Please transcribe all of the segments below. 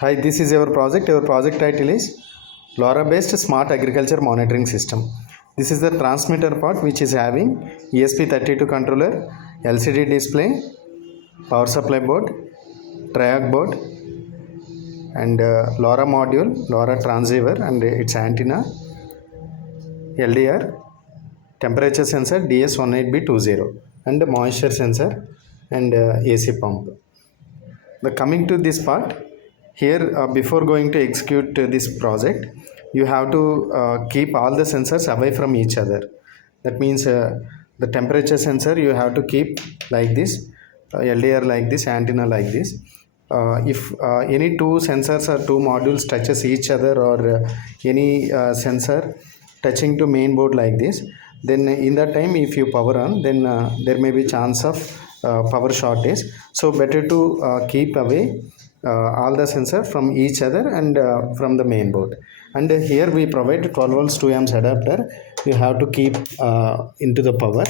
Hi, this is our project. Our project title is LoRa based Smart Agriculture Monitoring System. This is the transmitter part which is having ESP32 controller, LCD display, power supply board, triac board, and LoRa module, LoRa transceiver, and its antenna, LDR, temperature sensor DS18B20, and moisture sensor and AC pump. The coming to this part here, before going to execute this project, you have to keep all the sensors away from each other. That means the temperature sensor you have to keep like this, LDR like this, antenna like this. If any two sensors or two modules touches each other, or any sensor touching to main board like this, then in that time if you power on, then there may be chance of power shortage. So better to keep away all the sensor from each other and from the main board. And here we provide 12 volts 2 amps adapter. You have to keep into the power,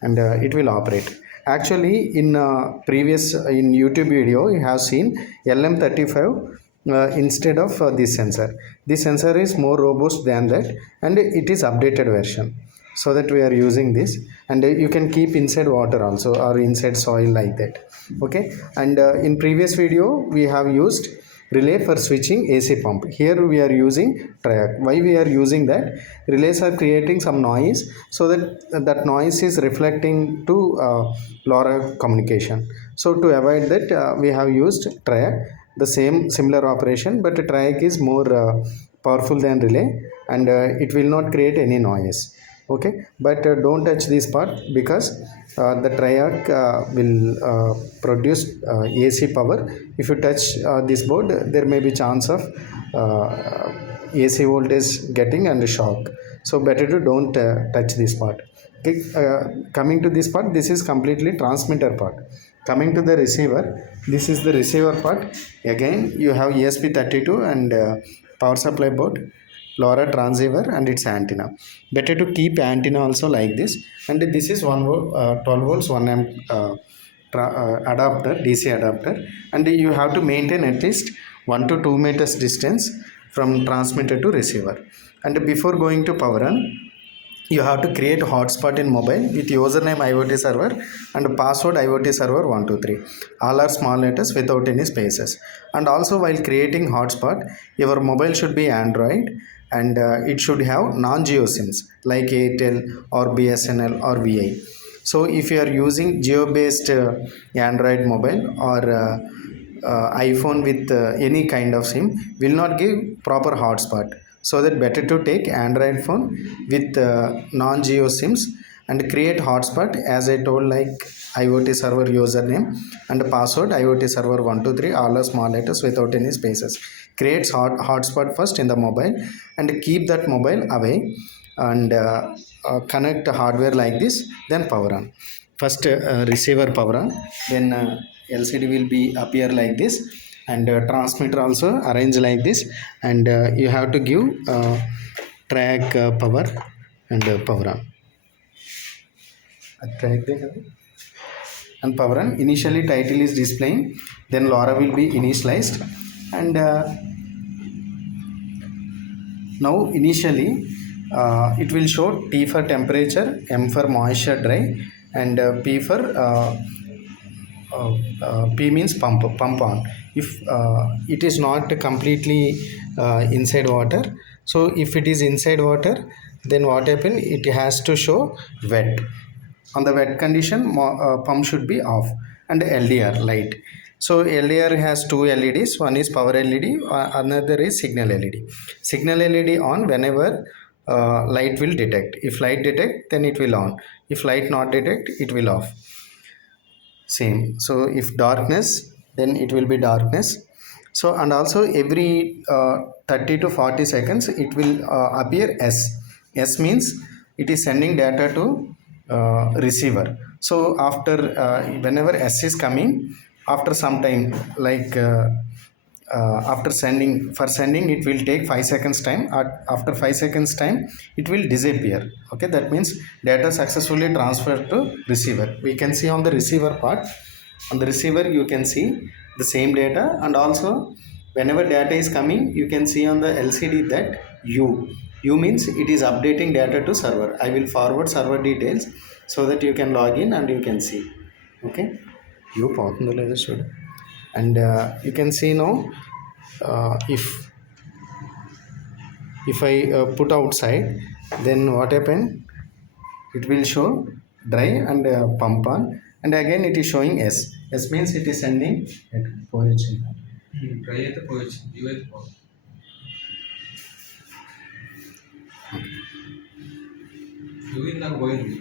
and it will operate. Actually, in previous in YouTube video you have seen LM35 instead of this sensor. This sensor is more robust than that, and it is updated version, so that we are using this. And you can keep inside water also, or inside soil like that. Okay. And in previous video we have used relay for switching AC pump. Here we are using triac. Why we are using that? Relays are creating some noise, so that noise is reflecting to LoRa communication. So to avoid that, we have used triac. The similar operation, but triac is more powerful than relay, and it will not create any noise. Okay. But don't touch this part, because the triac will produce AC power. If you touch this board, there may be chance of AC voltage getting and shock. So better to don't touch this part. Okay. Coming to this part, this is completely transmitter part. Coming to the receiver, this is the receiver part. Again you have ESP32 and power supply board, LoRa transceiver, and its antenna. Better to keep antenna also like this. And this is 12 volts 1 amp adapter, DC adapter. And you have to maintain at least 1 to 2 meters distance from transmitter to receiver. And before going to power on, you have to create a hotspot in mobile with username IoT server and password IoT server 123. All are small letters without any spaces. And also, while creating hotspot, your mobile should be Android, and it should have non-Geo SIMs like Airtel or BSNL or VI. So if you are using Geo based Android mobile or iPhone with any kind of SIM, will not give proper hotspot. So that better to take Android phone with non-Geo SIMs and create hotspot, as I told, like IoT server username and password IoT server 123, all are small letters without any spaces. Creates hotspot first in the mobile, and keep that mobile away, and connect hardware like this, then power on. First receiver power on, then LCD will be appear like this, and transmitter also arrange like this. And you have to give track power and power on. And power on. Initially title is displaying, then LoRa will be initialized. And now initially it will show T for temperature, M for moisture dry, and P for P means pump on. If it is not completely inside water, so if it is inside water, then what happen? It has to show wet. On the wet condition, pump should be off. And LDR light. So LDR has two LEDs. One is power LED, another is signal LED. Signal LED on whenever light will detect. If light detect, then it will on. If light not detect, it will off. Same. So if darkness, then it will be darkness. So, and also every 30 to 40 seconds it will appear S. S means it is sending data to receiver. So after whenever S is coming, after some time, like after sending, for sending it will take 5 seconds time. After 5 seconds time it will disappear. Okay, that means data successfully transferred to receiver. We can see on the receiver part. On the receiver you can see the same data, and also Whenever data is coming, you can see on the LCD that u means it is updating data to server. I will forward server details so that you can log in and you can see. Okay, u పోతుందో లేదో చూడు. And you can see now, if I put outside, then what happen, it will show dry and pump on, and again it is showing s means it is sending at position. Dry అయితే పోయచ్చు, ఇవి అయితే పోదు. ఇవి నాకు పోయింది.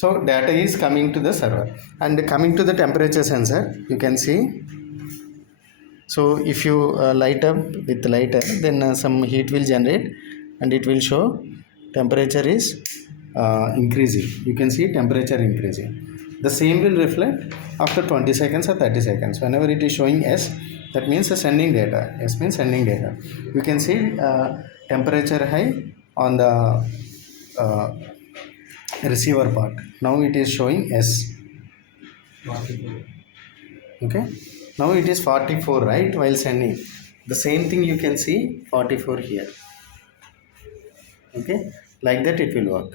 So data is coming to the server, and coming to the temperature sensor, you can see. So if you light up with lighter, then some heat will generate and it will show temperature is increasing. You can see temperature increasing. The same will reflect after 20 seconds or 30 seconds. Whenever it is showing S, that means sending data. S means sending data. You can see temperature high on the receiver part. Now it is showing S. Okay, now it is 44, right, while sending. The same thing you can see 44 here. Okay, like that it will work.